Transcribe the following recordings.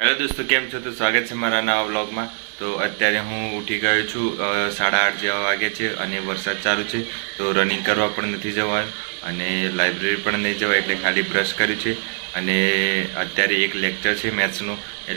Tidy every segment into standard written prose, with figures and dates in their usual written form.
Hello દોસ્તો, કેમ છો? તો સ્વાગત છે મારા નવા વ્લોગમાં. તો અત્યારે હું ઉઠી ગયો છું, 8:30 જેવા વાગે છે અને વરસાદ ચાલુ છે. તો રનિંગ કરવા પણ નથી જવાયું અને લાઇબ્રેરી પણ નહીં જવાય, એટલે ખાલી બ્રશ કર્યું છે. અને અત્યારે એક લેક્ચર છે મેથ્સનો, એ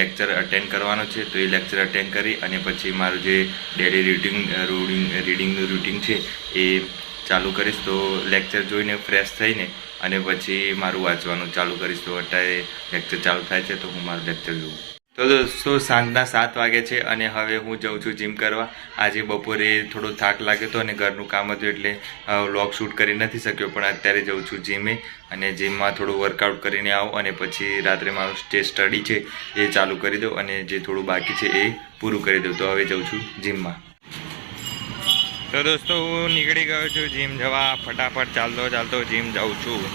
લેક્ચર અટેન્ડ કરવાનો છે. તો એ લેક્ચર અટેન્ડ કરી અને પછી મારું જે ડેલી રીડિંગનું રૂટિન છે એ ચાલુ કરીશ. તો લેક્ચર જોઈને ફ્રેશ થઈને અને પછી મારું વાંચવાનું ચાલુ કરીશ. તો અત્યારે લેક્ચર ચાલુ થાય છે તો હું મારું લેક્ચર જોઉં. તો દોસ્તો, સાંજના 7 વાગે છે અને હવે હું જાઉં છું જીમ કરવા. આજે બપોરે થોડો થાક લાગ્યો હતો અને ઘરનું કામ હતું એટલે વ્લોગ શૂટ કરી નથી શક્યો, પણ અત્યારે જાઉં છું જીમે અને જીમમાં થોડું વર્કઆઉટ કરીને આવું અને પછી રાત્રે મારું જે સ્ટડી છે એ ચાલુ કરી દઉં અને જે થોડું બાકી છે એ પૂરું કરી દઉં. તો હવે જાઉં છું જીમમાં. તો દોસ્તો, હું નીકળી ગયો છું જીમ જવા. ફટાફટ ચાલતો ચાલતો જીમ જાઉં છું.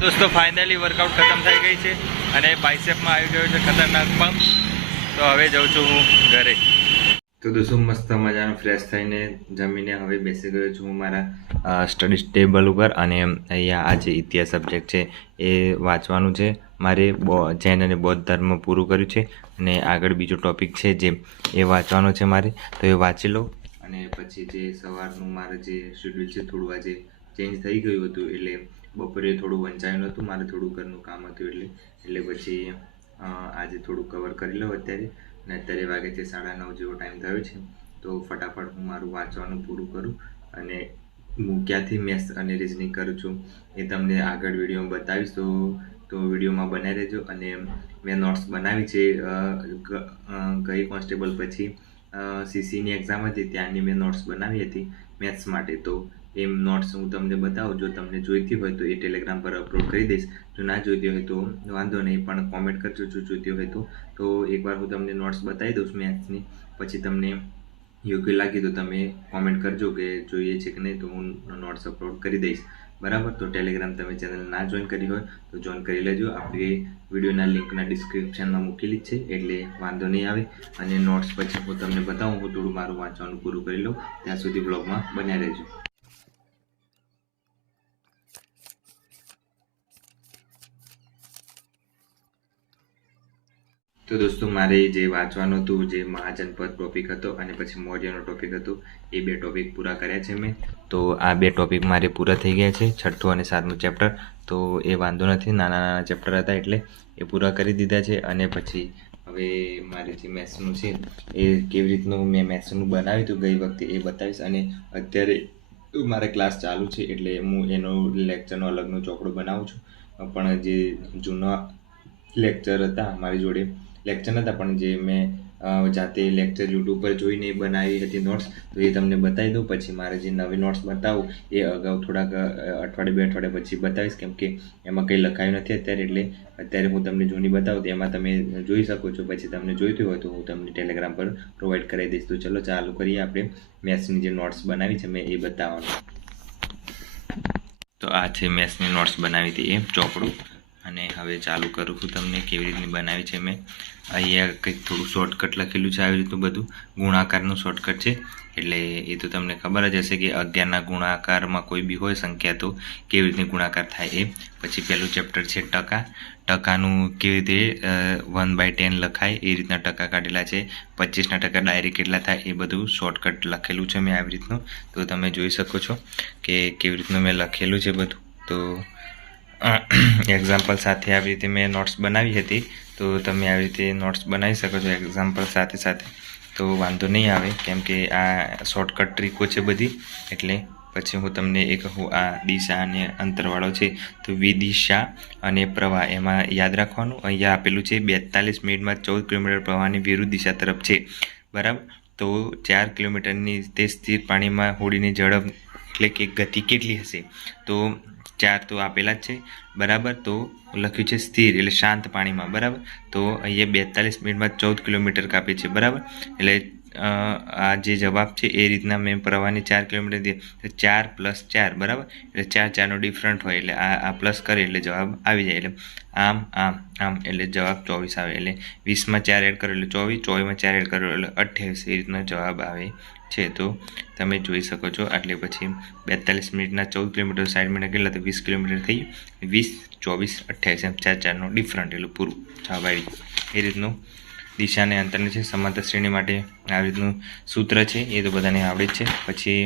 દોસ્તો, ફાઇનલી વર્કઆઉટ ખતમ થઈ ગઈ છે અને બાઇસેપમાં આવી ગયો છે ખતરનાક પંપ. તો હવે જાઉં છું હું ઘરે. તો દોસ્તો, મસ્ત મજાનો ફ્રેશ થઈને જમીને હવે બેસી ગયો છું હું મારા સ્ટડી ટેબલ ઉપર અને અહીંયા આ જે ઇતિહાસ સબ્જેક્ટ છે એ વાંચવાનું છે મારે. જૈન અને બૌદ્ધ ધર્મ પૂરું કર્યું છે અને આગળ બીજો ટોપિક છે જે એ વાંચવાનો છે મારે. તો એ વાંચી લો અને પછી જે સવારનું મારે જે શેડ્યુલ છે થોડું આજે ચેન્જ થઈ ગયું હતું, એટલે બપોરે થોડું વંચાયું નહોતું, મારે થોડું ઘરનું કામ હતું એટલે પછી આજે થોડું કવર કરી લઉં અત્યારે. અને અત્યારે વાગે છે 9:30 જેવો ટાઈમ થયો છે. તો ફટાફટ હું મારું વાંચવાનું પૂરું કરું અને હું ક્યાંથી મેથ્સ અને રિઝનિંગ કરું છું એ તમને આગળ વિડીયોમાં બતાવીશ. તો વિડીયોમાં બનાવી રહેજો. અને મેં નોટ્સ બનાવી છે ગઈ કોન્સ્ટેબલ પછી સીસીની એક્ઝામ હતી ત્યાંની મેં નોટ્સ બનાવી હતી મેથ્સ માટે. તો એ નોટ્સ હું તમને બતાવું. જો તમને જોઈતી હોય તો એ ટેલિગ્રામ પર અપલોડ કરી દઈશ. જો ના જોઈતી હોય તો વાંધો નહીં, પણ કોમેન્ટ કરજો જો જોઈતી હોય તો એકવાર હું તમને નોટ્સ બતાવી દઉં મેથ્સની. પછી તમને યોગ્ય લાગી તો તમે કોમેન્ટ કરજો કે જોઈએ છે કે નહીં, તો હું નોટ્સ અપલોડ કરી દઈશ. બરાબર? તો ટેલિગ્રામ તમે ચેનલ ના જોઈન કરી હોય તો જોઈન કરી લેજો. આપણી વિડીયોના લિંકના ડિસ્ક્રિપ્શનમાં મૂકેલી જ છે, એટલે વાંધો નહીં આવે. અને નોટ્સ પછી હું તમને બતાવું, હું થોડું મારું વાંચવાનું પૂરું કરી લઉં. ત્યાં સુધી બ્લોગમાં બન્યા રહેજો. તો દોસ્તો, મારે જે વાંચવાનું હતું, જે મહાજનપદ ટોપિક હતો અને પછી મૌર્યનો ટોપિક હતો, એ 2 ટોપિક પૂરા કર્યા છે મેં. તો આ 2 ટોપિક મારે પૂરા થઈ ગયા છે, 6થું અને 7મું ચેપ્ટર. તો એ વાંધો નથી, નાના નાના ચેપ્ટર હતા એટલે એ પૂરા કરી દીધા છે. અને પછી હવે મારે જે મેથ્સનું છે એ કેવી રીતનું મેં મેથ્સનું બનાવ્યું હતું ગઈ વખતે એ બતાવીશ. અને અત્યારે મારે ક્લાસ ચાલુ છે એટલે હું એનો લેક્ચરનો અલગનો ચોપડો બનાવું છું. પણ જે જૂના લેક્ચર હતા મારી જોડે, લેક્ચર નહોતા પણ જે મેં જાતે લેક્ચર યુટ્યુબ પર જોઈને બનાવી હતી નોટ્સ, તો એ તમને બતાવી દઉં. પછી મારે જે નવી નોટ્સ બતાવું એ અગાઉ થોડાક અઠવાડિયે 2 અઠવાડિયા પછી બતાવીશ, કેમ કે એમાં કંઈ લખાયું નથી અત્યારે. એટલે અત્યારે હું તમને જૂની બતાવું તો એમાં તમે જોઈ શકો છો. પછી તમને જોઈતું હોય તો હું તમને ટેલિગ્રામ પર પ્રોવાઈડ કરાવી દઈશ. તો ચલો ચાલુ કરીએ આપણે મેથ્સની જે નોટ્સ બનાવી છે મેં એ બતાવવાનું. તો આ છે મેથ્સની નોટ્સ બનાવી હતી એ ચોપડું. અને હવે ચાલુ કરું છું તમને કેવી રીતની બનાવી છે મેં. અહીંયા કંઈક થોડું શોર્ટકટ લખેલું છે, આવી રીતનું બધું ગુણાકારનું શોર્ટકટ છે. એટલે એ તો તમને ખબર જ હશે કે 11ના ગુણાકારમાં કોઈ બી હોય સંખ્યા તો કેવી રીતે ગુણાકાર થાય એ. પછી પહેલું ચેપ્ટર છે ટકા. ટકાનું કેવી રીતે 1/10 લખાય એ રીતના ટકા કાઢેલા છે. 25ના ટકા ડાયરેક્ટ કેટલા થાય એ બધું શોર્ટકટ લખેલું છે મેં આવી રીતનું. તો તમે જોઈ શકો છો કે કેવી રીતનું મેં લખેલું છે બધું. તો એક્ઝામ્પલ સાથે આવી રીતે મેં નોટ્સ બનાવી હતી. તો તમે આવી રીતે નોટ્સ બનાવી શકો છો એક્ઝામ્પલ સાથે સાથે, તો વાંધો નહીં આવે, કેમ કે આ શોર્ટકટ ટ્રીકો છે બધી. એટલે પછી હું તમને એ કહું, આ દિશા અને અંતરવાળો છે તો વિદિશા અને પ્રવાહ એમાં યાદ રાખવાનું. અહીંયા આપેલું છે 42 મિનિટમાં 14 કિલોમીટર પ્રવાહની વિરુદ્ધ દિશા તરફ છે. બરાબર? તો 4 કિલોમીટરની તે સ્થિર પાણીમાં હોડીની ઝડપ એટલે કે ગતિ કેટલી હશે? તો 4 તો આપેલા જ છે બરાબર. તો લખ્યું છે સ્થિર એટલે શાંત પાણીમાં બરાબર. તો અહીંયા 42 મિનિટમાં 14 કિલોમીટર કાપે છે બરાબર. એટલે આ જે જવાબ છે એ રીતના મેં પ્રવાહની 4 કિલોમીટર દે તો 4 + 4 બરાબર. એટલે 4 નો ડિફરન્ટ હોય એટલે આ પ્લસ કરે એટલે જવાબ આવી જાય. એટલે આમ આમ આમ એટલે જવાબ 24 આવે. એટલે 20માં 4 એડ કરો એટલે 24, 24માં 4 એડ કરો એટલે 28 એ રીતનો જવાબ આવે છે. તો તમે જોઈ શકો છો. એટલે પછી 42 મિનિટના 14 કિલોમીટર 60 મિનિટ કેટલા તો 20 કિલોમીટર થઈ ગયું. 20, 24, 28 એમ 4 નો ડિફરન્ટ એટલે પૂરું જવાબ આવી ગયું. એ રીતનું દિશાને અંતરને છે સમાંતર શ્રેણી માટે આવી રીતનું સૂત્ર છે એ તો બધાને આવડે જ છે. પછી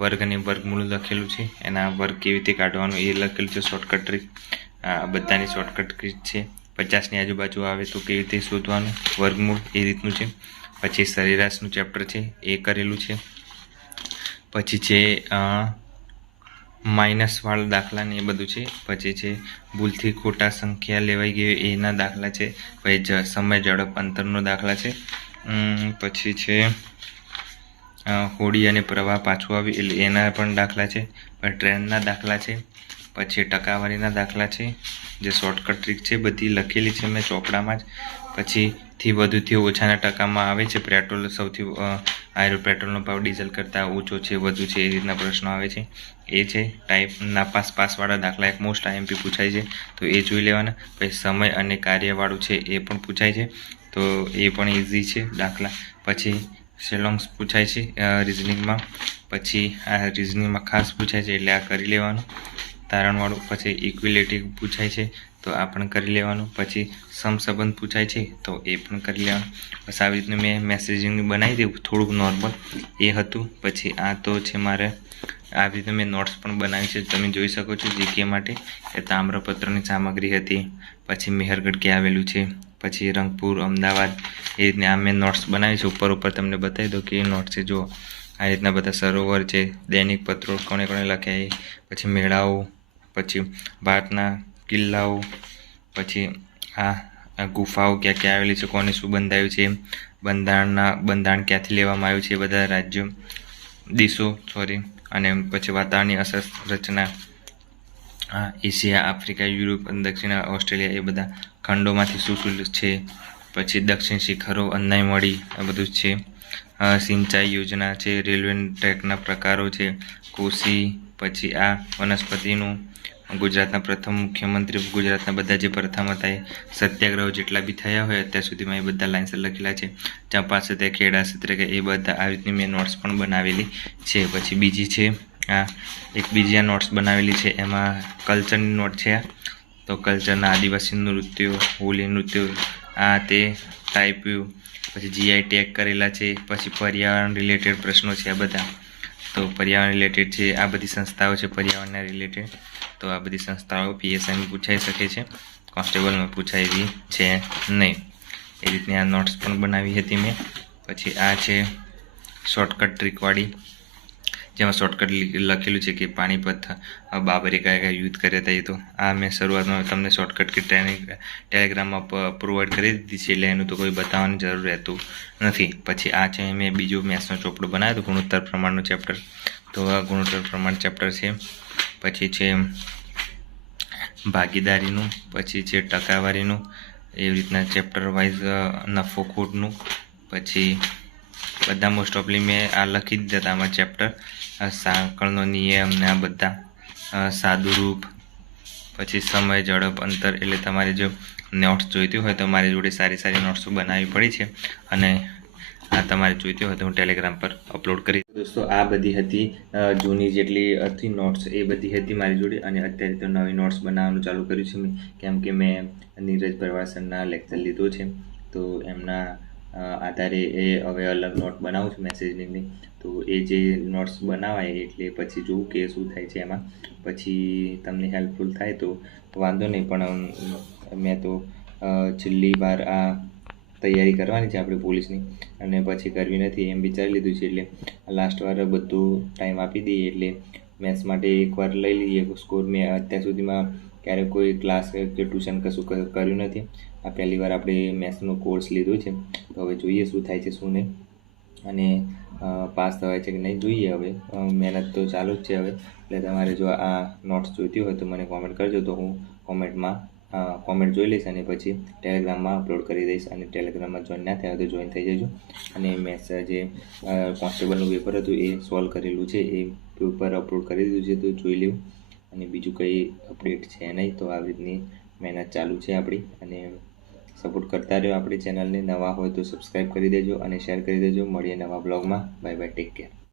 વર્ગ અને વર્ગમૂળ લખેલું છે, એના વર્ગ કેવી રીતે કાઢવાનું એ લખેલું છે. શોર્ટકટ ટ્રીક બધાની શોર્ટકટ ટ્રીક છે. 50ની આજુબાજુ આવે તો કેવી રીતે શોધવાનું વર્ગમૂળ એ રીતનું છે. પછી સરેરાશનું ચેપ્ટર છે એ કરેલું છે. પછી છે માઇનસવાળા દાખલા ને એ બધું છે. પછી છે ભૂલથી ખોટા સંખ્યા લેવાઈ ગઈ એના દાખલા છે. પછી સમય ઝડપ અંતરનો દાખલા છે. પછી છે હોડી અને પ્રવાહ પાછું આવી એટલે એના પણ દાખલા છે. પછી ટ્રેનના દાખલા છે. પછી ટકાવારીના દાખલા છે. જે શોર્ટકટ ટ્રીક છે બધી લખેલી છે મેં ચોપડામાં જ. પછીથી વધુથી ઓછાના ટકામાં આવે છે. પેટ્રોલ સૌથી પેટ્રોલનો ભાવ ડીઝલ કરતાં ઓછો છે વધુ છે એ રીતના પ્રશ્નો આવે છે. એ છે ટાઈપ પાસવાળા દાખલા એક મોસ્ટ આઈએમપી પૂછાય છે તો એ જોઈ લેવાના. પછી સમય અને કાર્યવાળું છે એ પણ પૂછાય છે તો એ પણ ઇઝી છે દાખલા. પછી સેલોંગ્સ પૂછાય છે રિઝનિંગમાં. પછી આ રિઝનિંગમાં ખાસ પૂછાય છે એટલે આ કરી લેવાનું તારણવાળું. પછી ઇક્વિલેટિવ પૂછાય છે તો આ પણ કરી લેવાનું. પછી સમસંબંધ પૂછાય છે તો એ પણ કરી લેવાનું. બસ આવી રીતનું મેં મેસેજિંગ બનાવી દઉં થોડુંક નોર્મલ એ હતું. પછી આ તો છે મારે આવી રીતે મેં નોટ્સ પણ બનાવી છે તમે જોઈ શકો છો જીકે માટે. એ તામ્રપત્રની સામગ્રી હતી. પછી મેહરગઢ ક્યાં આવેલું છે, પછી રંગપુર અમદાવાદ એ રીતના આ મેં નોટ્સ બનાવી છે. ઉપર તમને બતાવી દો કે એ નોટ્સ છે જુઓ. આ રીતના બધા સરોવર છે, દૈનિક પત્રો કોણે કોણે લખ્યા એ, પછી મેળાઓ, પછી ભારતના કિલ્લાઓ, પછી આ ગુફાઓ ક્યાં ક્યાં આવેલી છે, કોને શું બંધાયું છે, બંધારણ ક્યાંથી લેવામાં આવ્યું છે, બધા રાજ્યો દેશો અને પછી વાતાવરણની અસર રચના એશિયા, આફ્રિકા, યુરોપ, દક્ષિણ ઓસ્ટ્રેલિયા એ બધા ખંડોમાંથી શું શું છે. પછી દક્ષિણ શિખરો, અન્નાઈ મળી આ બધું જ છે. સિંચાઈ યોજના છે, રેલવે ટ્રેકના પ્રકારો છે, કોશી. પછી આ વનસ્પતિનું ગુજરાતના પ્રથમ મુખ્યમંત્રી, ગુજરાતના બધા જે પ્રથમ હતા એ સત્યાગ્રહો જેટલા બી થયા હોય અત્યાર સુધીમાં એ બધા લાઇન્સ લખેલા છે. ચંપા સત્ય, ખેડા સત્ય કે એ બધા આવી રીતની મેં નોટ્સ પણ બનાવેલી છે. પછી બીજી છે એક બીજી નોટ્સ બનાવેલી છે એમાં કલ્ચરની નોટ છે. તો કલ્ચરના આદિવાસી નૃત્યો, હોલી નૃત્યો આ તે ટાઈપ્યું. પછી જીઆઈ ટેગ કરેલા છે. પછી પર્યાવરણ રિલેટેડ પ્રશ્નો છે આ બધા. તો પર્યાવરણ રિલેટેડ છે આ બધી સંસ્થાઓ છે પર્યાવરણના રિલેટેડ. તો આ બધી સંસ્થાઓ પીએસઆઈમાં પૂછાઈ શકે છે, કોન્સ્ટેબલમાં પૂછાયેલી છે નહીં. એ રીતની આ નોટ્સ પણ બનાવી હતી મેં. પછી આ છે શોર્ટકટ ટ્રીકવાળી જેમાં શોર્ટકટ લખેલું છે કે પાણીપત બાબરે કયા કયા યુદ્ધ કર્યા હતા. એ તો આ મેં શરૂઆતમાં તમને શોર્ટકટ કે ટેલિગ્રામમાં પ્રોવાઈડ કરી દીધી છે એટલે એનું તો કોઈ બતાવવાની જરૂર રહેતું નથી. પછી આ છે મેં બીજો મેથ્સનો ચોપડો બનાવ્યો હતો ગુણોત્તર પ્રમાણનો ચેપ્ટર. તો આ ગુણોત્તર પ્રમાણ ચેપ્ટર છે. પછી છે ભાગીદારીનું, પછી છે ટકાવારીનું, એવી રીતના ચેપ્ટર વાઇઝ નફો ખોટનું. પછી બધા મોસ્ટ ઓફલી મેં આ લખી દીધા હતા આમાં ચેપ્ટર. સાંકળનો નિયમ ને આ બધા સાદુરૂપ. પછી સમય ઝડપ અંતર. એટલે તમારે જો નોટ્સ જોઈતી હોય તો મારી જોડે સારી નોટ્સ બનાવવી પડી છે અને આ તમારે જોઈતી હોય તો હું ટેલિગ્રામ પર અપલોડ કરી. દોસ્તો આ બધી હતી જૂની જેટલી હતી નોટ્સ એ બધી હતી મારી જોડે. અને અત્યારે તો નવી નોટ્સ બનાવવાનું ચાલુ કર્યું છે મેં, કેમ કે મેં નીરજ ભરવાસરના લેક્ચર લીધો છે તો એમના આધારે એ હવે અલગ નોટ બનાવું છું મેસેજની. તો એ જે નોટ્સ બનાવાય એટલે પછી જોઉં કે શું થાય છે એમાં. પછી તમને હેલ્પફુલ થાય તો વાંધો નહીં, પણ મેં તો છેલ્લી વાર આ તૈયારી કરવાની છે આપણે પોલીસની અને પછી કરવી નથી એમ વિચારી લીધું છે. એટલે લાસ્ટ વાર બધું ટાઈમ આપી દઈએ એટલે મેથ્સ માટે એકવાર લઈ લઈએ સ્કોર. મેં અત્યાર સુધીમાં ક્યારેક કોઈ ક્લાસ કે ટ્યુશન કશું કર્યું નથી. આ પહેલી વાર આપણે મેથ્સનો કોર્સ લીધો છે તો હવે જોઈએ શું થાય છે શું નહીં. અને પાસ થવાય છે કે નહીં જોઈએ. હવે મહેનત તો ચાલુ જ છે હવે. એટલે તમારે જો આ નોટ્સ જોઈતી હોય તો મને કોમેન્ટ કરજો, તો હું કોમેન્ટ જોઈ લઈશ અને પછી ટેલિગ્રામમાં અપલોડ કરી દઈશ. અને ટેલિગ્રામમાં જોઈન ના થયા તો જોઈન થઈ જજો. અને મેં જે કોન્સ્ટેબલનું પેપર હતું એ સોલ્વ કરેલું છે, એ પેપર અપલોડ કરી દીધું છે, તો જોઈ લેવું. અને બીજું કંઈ અપડેટ છે નહીં. તો આવી રીતની મહેનત ચાલુ છે આપણી. અને સપોર્ટ કરતા રહ્યો આપણી ચેનલને. નવા હોય તો સબસ્ક્રાઈબ કરી દેજો અને શેર કરી દેજો. મળીએ નવા બ્લોગમાં. Bye bye, take care.